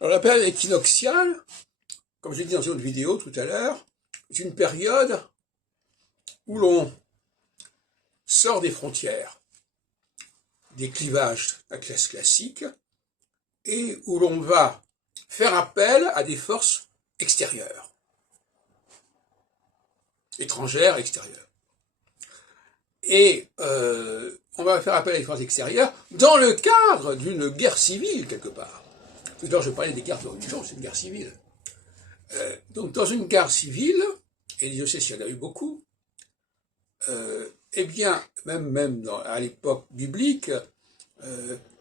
Alors la période équinoxiale, comme je l'ai dit dans une autre vidéo tout à l'heure, est une période où l'on sort des frontières, des clivages de la classe classique, et où l'on va faire appel à des forces extérieures, étrangères, extérieures. Et on va faire appel à des forces extérieures dans le cadre d'une guerre civile, quelque part. Tout à l'heure, je parlais des guerres de religion, c'est une guerre civile. Donc, dans une guerre civile, et Dieu sait s'il y en a eu beaucoup, eh bien, même à l'époque biblique,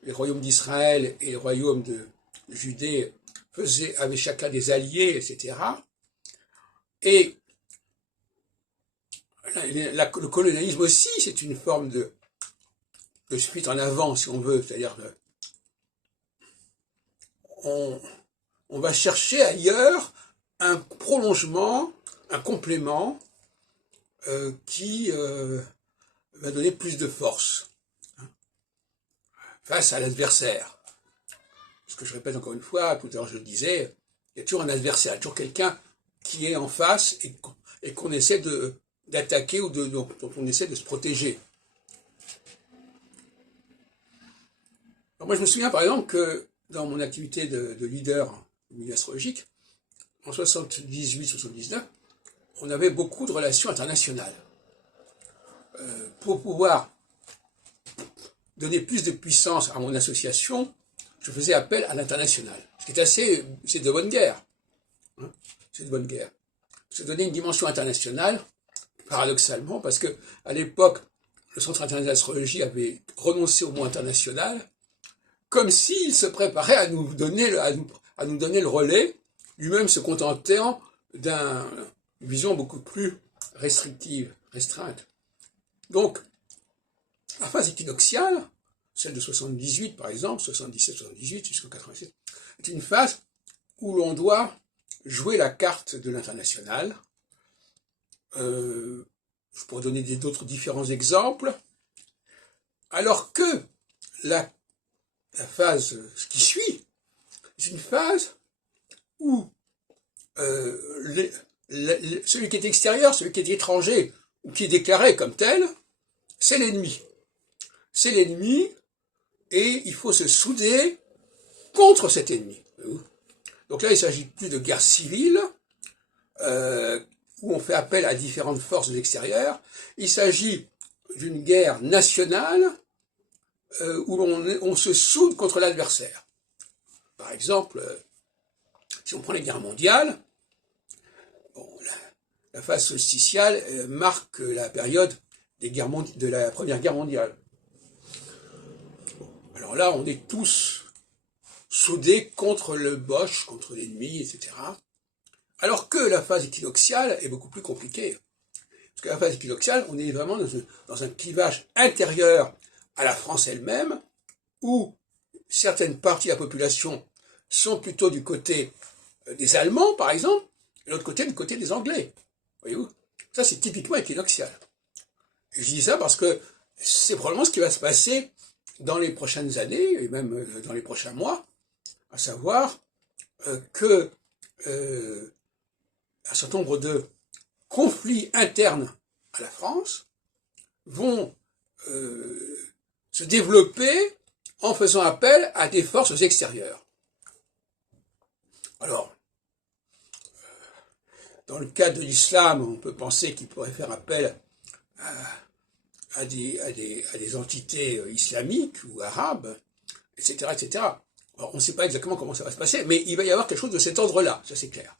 les royaumes d'Israël et les royaumes de Judée avaient chacun des alliés, etc. Et le colonialisme aussi, c'est une forme de suite en avant, si on veut, c'est-à-dire on va chercher ailleurs un prolongement, un complément qui va donner plus de force face à l'adversaire. Ce que je répète encore une fois, tout à l'heure je le disais, il y a toujours un adversaire, il y a toujours quelqu'un qui est en face et qu'on essaie d'attaquer ou dont on essaie de se protéger. Alors moi je me souviens par exemple que dans mon activité de leader au milieu astrologique, en 78-79, on avait beaucoup de relations internationales. Pour pouvoir donner plus de puissance à mon association, je faisais appel à l'international. Ce qui est c'est de bonne guerre. Hein, c'est de bonne guerre. Se donner une dimension internationale, paradoxalement, parce que à l'époque, le Centre international d'astrologie avait renoncé au mot international, comme s'il se préparait à nous donner le relais, lui-même se contentant d'une vision beaucoup plus restrictive, restreinte. Donc, la phase équinoxiale, celle de 78 par exemple, 77-78 jusqu'en 87, est une phase où l'on doit jouer la carte de l'international. Je pourrais donner d'autres différents exemples. Alors que la phase qui suit, c'est une phase où celui qui est extérieur, celui qui est étranger, ou qui est déclaré comme tel, c'est l'ennemi. C'est l'ennemi, et il faut se souder contre cet ennemi. Donc là, il ne s'agit plus de guerre civile, où on fait appel à différentes forces de l'extérieur. Il s'agit d'une guerre nationale, où on se soude contre l'adversaire. Par exemple, si on prend les guerres mondiales, bon, la phase solsticiale marque la période de la Première Guerre mondiale. Bon, alors là, on est tous soudés contre le Boche, contre l'ennemi, etc. Alors que la phase équinoxiale est beaucoup plus compliquée. Parce que la phase équinoxiale, on est vraiment dans un clivage intérieur à la France elle-même, où certaines parties de la population sont plutôt du côté des Allemands, par exemple, et l'autre côté du côté des Anglais. Voyez-vous ? Ça, c'est typiquement équinoxial. Et je dis ça parce que c'est probablement ce qui va se passer dans les prochaines années, et même dans les prochains mois, à savoir que un certain nombre de conflits internes à la France vont se développer en faisant appel à des forces extérieures. Alors, dans le cas de l'islam, on peut penser qu'il pourrait faire appel à des entités islamiques ou arabes, etc., etc. Alors, on ne sait pas exactement comment ça va se passer, mais il va y avoir quelque chose de cet ordre-là, ça c'est clair.